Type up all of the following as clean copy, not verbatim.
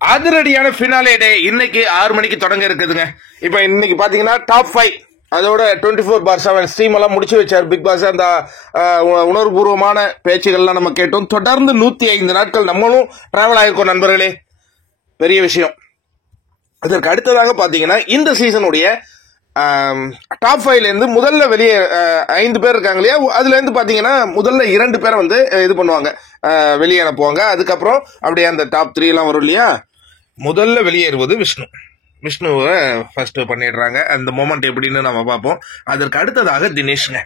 அதிரடியான ஃபினாலே டே இன்னைக்கு 6 மணிக்கு தொடங்க இருக்குதுங்க. இப்போ இன்னைக்கு பாத்தீங்கன்னா டாப் 5 அதோட 24/7 ஸ்ட்ரீம் எல்லாம் முடிச்சு வச்சார் பிக் பாஸ். அந்த உணர்வுபூர்வமான பேச்சுகள்லாம் நம்ம கேட்டோம். தொடர்ந்து 105 நாட்கள் நம்மளும் டிராவல் ஆயிருக்கோம் நண்பர்களே, பெரிய விஷயம். அதற்கு அடுத்ததாக பாத்தீங்கன்னா இந்த சீசனுடைய டாப் 5ல இருந்து முதல்ல வெளியே 5 பேர் இருக்காங்க இல்லையா, அதுல இருந்து பாத்தீங்கன்னா முதல்ல 2 பேரை வந்து இது பண்ணுவாங்க, வெளியே அனுப்புவாங்க. அதுக்கப்புறம் அப்படியே அந்த டாப் 3 எல்லாம் வரும் இல்லையா. முதல்ல வெளியேறுவது விஷ்ணுவை ஃபர்ஸ்ட் பண்ணிடுறாங்க. அந்த மொமெண்ட் எப்படின்னு நம்ம பார்ப்போம். அதற்கு அடுத்ததாக தினேஷ்ங்க.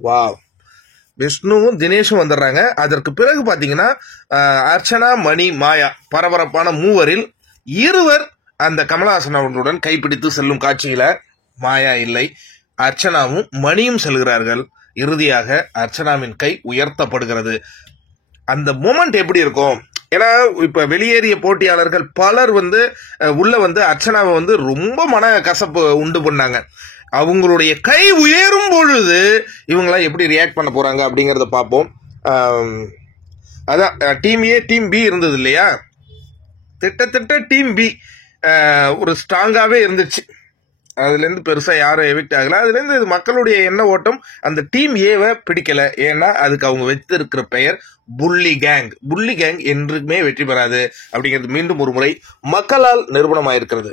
வாவ், விஷ்ணுவும் தினேஷும் வந்துடுறாங்க. அதற்கு பிறகு பாத்தீங்கன்னா அர்ச்சனா, மணி, மாயா பரபரப்பான மூவரில் 2 அந்த கமலஹாசன் அவர்களுடன் கைப்பிடித்து செல்லும் காட்சியில மாயா இல்லை, அர்ச்சனாவும் மணியும் செல்கிறார்கள். இறுதியாக அர்ச்சனாவின் கை உயர்த்தப்படுகிறது. அந்த மொமெண்ட் எப்படி இருக்கும்? ஏன்னா இப்ப வெளியேறிய போட்டியாளர்கள் பலர் வந்து உள்ள வந்து அர்ச்சனாவை வந்து ரொம்ப மன கசப்பு உண்டு பண்ணாங்க. அவங்களுடைய கை உயரும் பொழுது இவங்களாம் எப்படி ரியாக்ட் பண்ண போறாங்க அப்படிங்கறத பார்ப்போம். அதான் டீம் ஏ டீம் பி இருந்தது இல்லையா, திட்டத்தட்ட டீம் பி ஒரு ஸ்ட்ராங்காவே இருந்துச்சு. அதுல இருந்து பெருசா யாரும் எவிக்ட் ஆகல. அதுல இருந்து மக்களுடைய எண்ண ஓட்டம் அந்த டீம் ஏவை பிடிக்கல. ஏன்னா அதுக்கு அவங்க வைத்திருக்கிற பெயர் புள்ளி கேங். புள்ளி கேங் என்றுமே வெற்றி பெறாது அப்படிங்கிறது மீண்டும் ஒரு முறை மக்களால் நிரூபணமாயிருக்கிறது.